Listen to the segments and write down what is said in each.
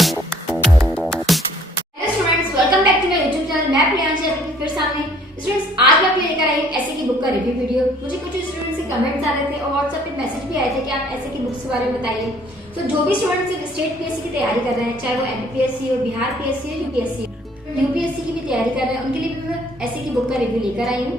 Students, welcome back to my YouTube channel. मैं प्रियांशी आपके फिर सामने। स्टूडेंट्स, आज मैं आपके लेकर आई ऐसे की बुक का रिव्यू वीडियो। मुझे कुछ स्टूडेंट्स से कमेंट्स आ रहे थे और व्हाट्सएप पे मैसेज भी आए थे कि आप ऐसे की बुक्स के बारे में बताइए। तो जो भी स्टूडेंट्स स्टेट पीएससी की तैयारी कर रहे हैं, चाहे वो एमपीएससी हो, बिहार पीएससी हो, यूपीएससी की भी तैयारी कर रहे हैं, उनके लिए भी मैं ऐसे की बुक का रिव्यू लेकर आई हूँ।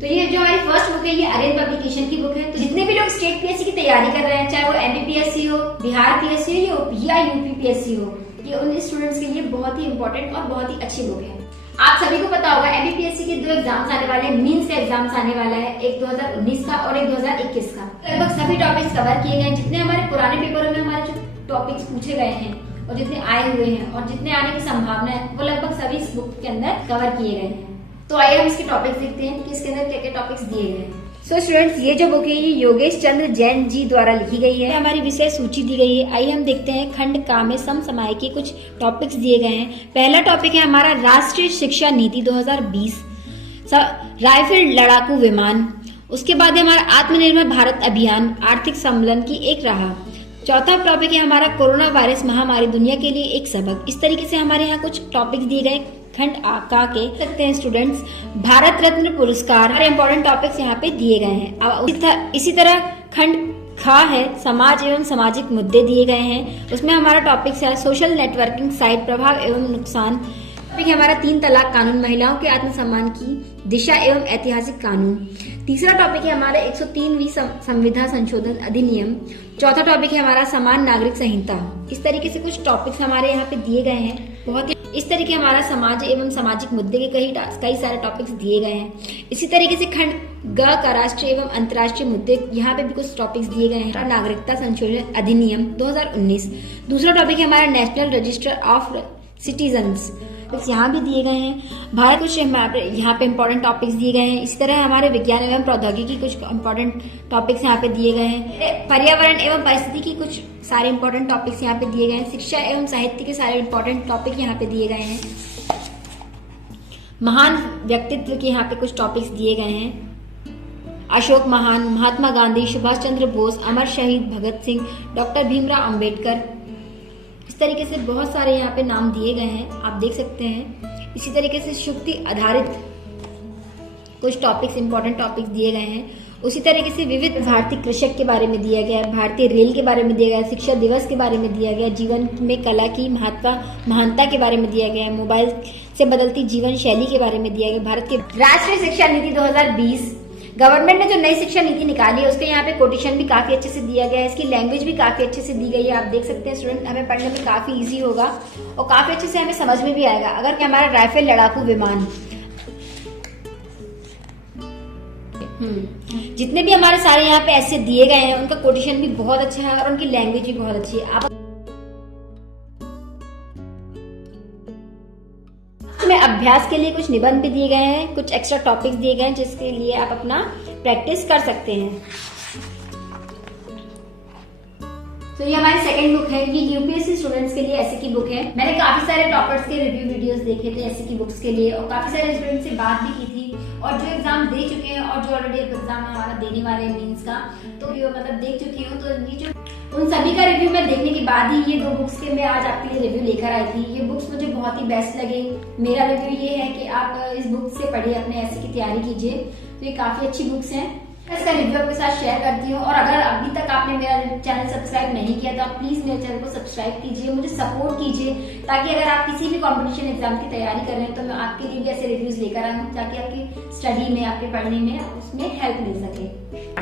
तो ये जो हमारी फर्स्ट बुक है, ये अरेन पब्लिकेशन की बुक है। तो जितने भी लोग स्टेट पीएससी की तैयारी कर रहे हैं, चाहे वो एमपीएससी हो, बिहार पीएससी हो या यूपी पीएससी हो, ये उन स्टूडेंट्स के लिए बहुत ही इंपॉर्टेंट और बहुत ही अच्छी बुक है। आप सभी को पता होगा एमपीएससी के 2 एग्जाम्स आने वाले हैं, मीन्स का एग्जाम्स आने वाला है, एक 2019 का और एक 2021 का। लगभग सभी टॉपिक्स कवर किए गए हैं। जितने हमारे पुराने पेपरों में हमारे जो टॉपिक्स पूछे गए हैं और जितने आए हुए हैं और जितने आने की संभावना है, वो लगभग सभी इस बुक के अंदर कवर किए गए हैं। तो आइए हम इसके टॉपिक्स देखते हैं कि इसके अंदर क्या क्या टॉपिक्स दिए गए हैं। सो स्टूडेंट्स, ये जो बुक है ये योगेश चंद्र जैन जी द्वारा लिखी गई है। हमारी विषय सूची दी गई है। आइए हम देखते हैं खंड का में समसामयिक के कुछ टॉपिक्स दिए गए हैं। पहला टॉपिक है हमारा राष्ट्रीय शिक्षा नीति 2020, राइफल लड़ाकू विमान। उसके बाद है हमारा आत्मनिर्भर भारत अभियान, आर्थिक सम्मेलन की एक राह। चौथा टॉपिक है हमारा कोरोना वायरस महामारी दुनिया के लिए एक सबक। इस तरीके से हमारे यहाँ कुछ टॉपिक्स दिए गए। खंड का के सकते हैं स्टूडेंट्स भारत रत्न पुरस्कार और इम्पोर्टेंट टॉपिक्स यहाँ पे दिए गए हैं। अब इसी तरह खंड खा है समाज एवं सामाजिक मुद्दे दिए गए हैं। उसमें हमारा टॉपिक्स है सोशल नेटवर्किंग साइट, प्रभाव एवं नुकसान। टॉपिक है हमारा 3 तलाक कानून, महिलाओं के आत्मसम्मान की दिशा एवं ऐतिहासिक कानून। तीसरा टॉपिक है हमारा 103वीं संविधान संशोधन अधिनियम। चौथा टॉपिक है हमारा समान नागरिक संहिता। इस तरीके से कुछ टॉपिक्स हमारे यहाँ पे दिए गए हैं। बहुत ही इस तरीके हमारा समाज एवं सामाजिक मुद्दे के कई सारे टॉपिक्स दिए गए हैं। इसी तरीके से खंड ग का राष्ट्रीय एवं अंतर्राष्ट्रीय मुद्दे, यहाँ पे भी कुछ टॉपिक्स दिए गए हैं। नागरिकता संशोधन अधिनियम 2019। दूसरा टॉपिक है हमारा नेशनल रजिस्टर ऑफ सिटीजन्स, यहाँ भी दिए गए हैं। भारत कुछ यहाँ पे इम्पोर्टेंट टॉपिक्स दिए गए हैं। इसी तरह हमारे विज्ञान एवं प्रौद्योगिकी कुछ इम्पोर्टेंट टॉपिक्स यहाँ पे दिए गए हैं। पर्यावरण एवं परिस्थिति की कुछ सारे इम्पोर्टेंट टॉपिक्स यहाँ पे दिए गए हैं। शिक्षा एवं साहित्य के सारे इम्पोर्टेंट टॉपिक यहाँ पे दिए गए हैं। महान व्यक्तित्व के यहाँ पे कुछ टॉपिक्स दिए गए हैं। अशोक महान, महात्मा गांधी, सुभाष चंद्र बोस, अमर शहीद भगत सिंह, डॉक्टर भीमराव अंबेडकर। इस तरीके से बहुत सारे यहाँ पे नाम दिए गए हैं, आप देख सकते हैं। इसी तरीके से शुक्ति आधारित कुछ टॉपिक्स, इंपॉर्टेंट टॉपिक्स दिए गए हैं। उसी तरीके से विविध भारतीय कृषक के बारे में दिया गया है, भारतीय रेल के बारे में दिया गया, शिक्षा दिवस के बारे में दिया गया, जीवन में कला की महानता के बारे में दिया गया है, मोबाइल से बदलती जीवन शैली के बारे में दिया गया। भारत के राष्ट्रीय शिक्षा नीति 2020, गवर्नमेंट ने जो नई शिक्षा नीति निकाली है उसके यहाँ पे कोटेशन भी काफी अच्छे से दिया गया है। इसकी लैंग्वेज भी काफी अच्छे से दी गई है। आप देख सकते हैं स्टूडेंट, हमें पढ़ने में काफी इजी होगा और काफी अच्छे से हमें समझ में भी आएगा। अगर कि हमारा राइफल लड़ाकू विमान, जितने भी हमारे सारे यहाँ पे ऐसे दिए गए हैं उनका कोटेशन भी बहुत अच्छा है और उनकी लैंग्वेज भी बहुत अच्छी है। आप में अभ्यास के लिए कुछ निबंध भी दिए गए हैं, कुछ एक्स्ट्रा टॉपिक्स दिए गए हैं जिसके लिए आप अपना प्रैक्टिस कर सकते हैं। तो ये हमारी सेकंड बुक है। ये यूपीएससी स्टूडेंट्स के लिए ऐसे की बुक है। मैंने काफी सारे टॉपर्स के रिव्यू वीडियोस देखे थे ऐसे की बुक्स के लिए और काफी सारे स्टूडेंट्स से बात भी की थी और जो एग्जाम दे चुके हैं और जो ऑलरेडी एग्जाम हमारा देने वाले हैं मीन्स का, तो ये मतलब देख चुकी हूँ। तो ये जो उन सभी का रिव्यू मैं देखने के बाद ही ये 2 बुक्स के मैं आज आपके लिए रिव्यू लेकर आई थी। ये बुक्स मुझे बहुत ही बेस्ट लगे। मेरा रिव्यू ये है कि आप इस बुक से पढ़िए, अपने ऐसे की तैयारी कीजिए। तो ये काफी अच्छी बुक्स हैं। इसका रिव्यू आपके साथ शेयर करती हूँ और अगर अभी तक आपने मेरा चैनल सब्सक्राइब नहीं किया तो आप प्लीज मेरे चैनल को सब्सक्राइब कीजिए, मुझे सपोर्ट कीजिए, ताकि अगर आप किसी भी कंपटीशन एग्जाम की तैयारी कर रहे हैं तो मैं आपके लिए भी ऐसे रिव्यूज लेकर आऊँ ताकि आपकी स्टडी में, आपके पढ़ने में उसमें हेल्प मिल सके।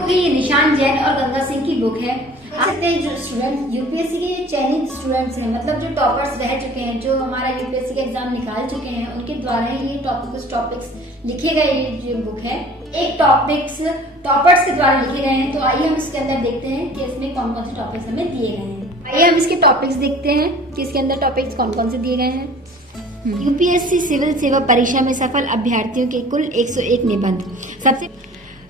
तो ये निशान जैन और गंगा सिंह की बुक है। देख सकते हैं जो स्टूडेंट यूपीएससी के चयनित स्टूडेंट्स हैं, मतलब जो टॉपर्स रह चुके हैं, जो हमारा यूपीएससी का एग्जाम निकाल चुके हैं, उनके द्वारा ही ये टॉपिक्स लिखे गए ये जो बुक है, एक टॉपिक्स टॉपर्स के द्वारा लिखे गए हैं। तो आइए हम इसके अंदर देखते हैं कि इसमें कौन कौन से टॉपिक्स हमें दिए गए हैं। आइए हम इसके टॉपिक्स देखते हैं कि इसके अंदर टॉपिक्स कौन कौन से दिए गए हैं। यूपीएससी सिविल सेवा परीक्षा में सफल अभ्यर्थियों के कुल 101 निबंध। सबसे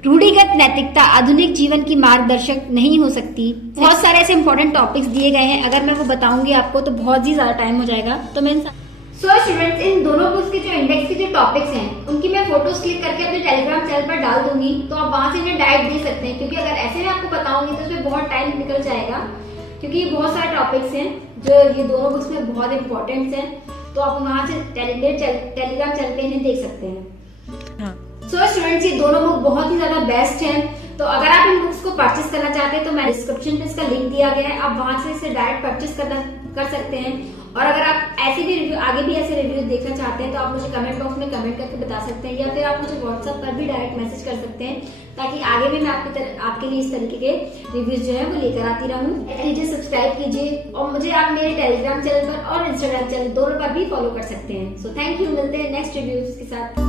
रूढ़िगत नैतिकता आधुनिक जीवन की मार्गदर्शक नहीं हो सकती। बहुत सारे ऐसे इंपॉर्टेंट टॉपिक्स दिए गए हैं। अगर मैं वो बताऊंगी आपको तो बहुत ही ज्यादा टाइम हो जाएगा। तो मैं स्टूडेंट्स, इन दोनों बुक्स के जो इंडेक्स के जो टॉपिक्स हैं उनकी मैं फोटोज क्लिक करके अपने टेलीग्राम चैनल पर डाल दूंगी, तो आप वहां से इन्हें डायरेक्ट दे सकते हैं। क्योंकि अगर ऐसे में आपको बताऊंगी तो उसमें बहुत टाइम निकल जाएगा। क्योंकि ये बहुत सारे टॉपिक्स हैं जो ये दोनों बुक्स में बहुत इंपॉर्टेंट हैं, तो आप वहां से टेलीग्राम चैनल पे इन्हें देख सकते हैं। सो स्टूडेंट्स, ये दोनों बुक बहुत ही ज्यादा बेस्ट हैं। तो अगर आप इन बुक्स को परचेस करना चाहते हैं तो मैं डिस्क्रिप्शन पे इसका लिंक दिया गया है, आप वहां से इसे डायरेक्ट परचेस कर सकते हैं। और अगर आप ऐसे भी रिव्यू आगे भी ऐसे रिव्यूज देखना चाहते हैं तो आप मुझे कमेंट बॉक्स में कमेंट करके बता सकते हैं, या फिर आप मुझे व्हाट्सएप पर भी डायरेक्ट मैसेज कर सकते हैं, ताकि आगे भी मैं आपके लिए इस तरीके के रिव्यूज जो है वो लेकर आती रहूं। कीजिए, सब्सक्राइब कीजिए, और मुझे आप मेरे टेलीग्राम चैनल पर और इंस्टाग्राम चैनल दोनों पर भी फॉलो कर सकते हैं। सो थैंक यू, मिलते हैं नेक्स्ट रिव्यूज के साथ।